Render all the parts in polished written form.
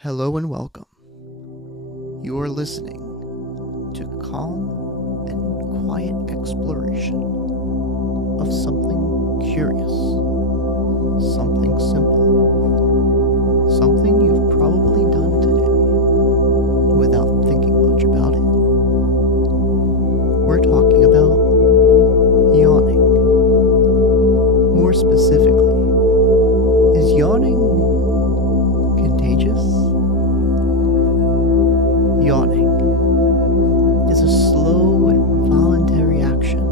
Hello and welcome. You are listening to calm and quiet exploration of something curious, something simple, something you've probably done today without thinking much about it. We're talking about yawning. More specifically, is yawning contagious? Yawning is a slow and voluntary action.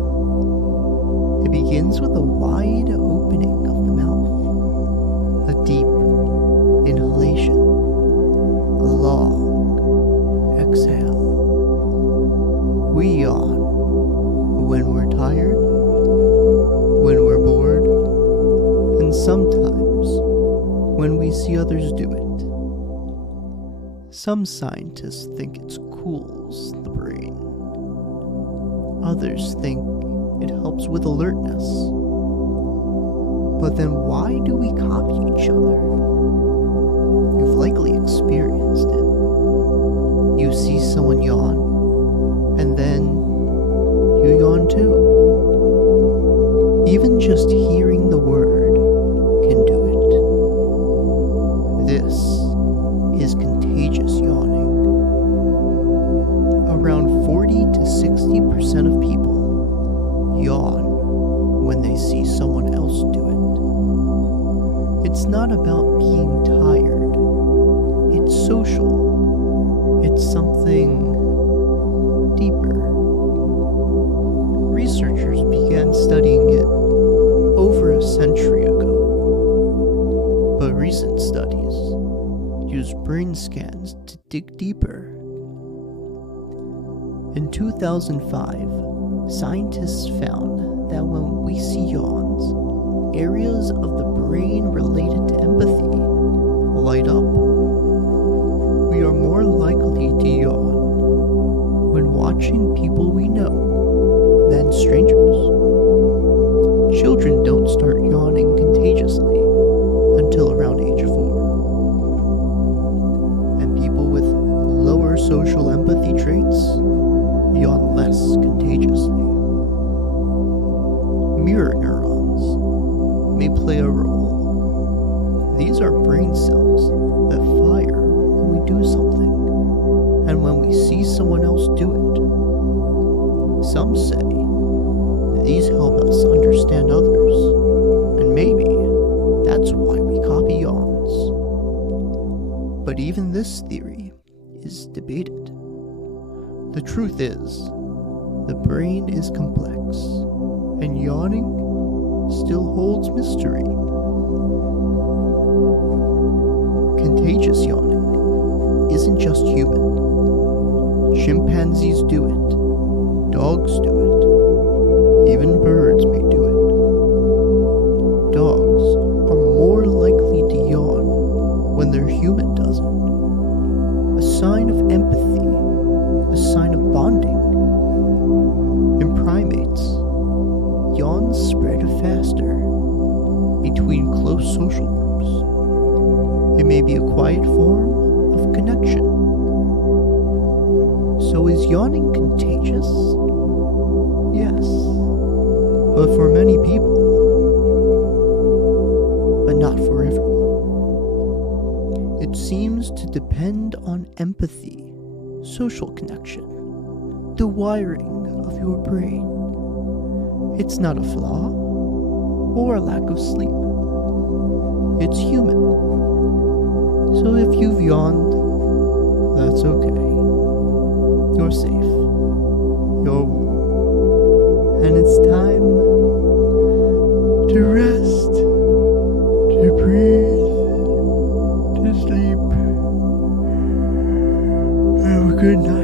It begins with a wide opening of the mouth, a deep inhalation, a long exhale. We yawn when we're tired, when we're bored, and sometimes when we see others do it. Some scientists think it cools the brain. Others think it helps with alertness. But then why do we copy each other? You've likely experienced it. You see someone yawn, and then you yawn too. Even just hearing the word can do it. This is contagious yawning. Around 40 to 60% of people yawn when they see someone else do it. It's not about being tired. It's social. It's something deeper. Researchers began studying it over a century ago, but recent studies use brain scans to dig deeper. In 2005, scientists found that when we see yawns, areas of the brain related to empathy light up. We are more likely to yawn when watching people we know than strangers. Children don't start yawning contagiously until around age 4. Lower social empathy traits yawn less contagiously. Mirror neurons may play a role. These are brain cells that fire when we do something and when we see someone else do it. Some say these help us understand others, and maybe that's why we copy yawns. But even this theory is debated. The truth is, the brain is complex, and yawning still holds mystery. Contagious yawning isn't just human. Chimpanzees do it, dogs do it, even birds may do it. Dogs are more likely to yawn when their human doesn't. A sign of empathy, a sign of bonding. In primates, yawns spread faster between close social groups. It may be a quiet form of connection. So is yawning contagious? Yes, but for many people, but not for everyone. It seems to depend on empathy, social connection, the wiring of your brain. It's not a flaw or a lack of sleep. It's human. So if you've yawned, that's okay. You're safe. You're warm. And it's time to rest, to breathe, to sleep. Have a good night.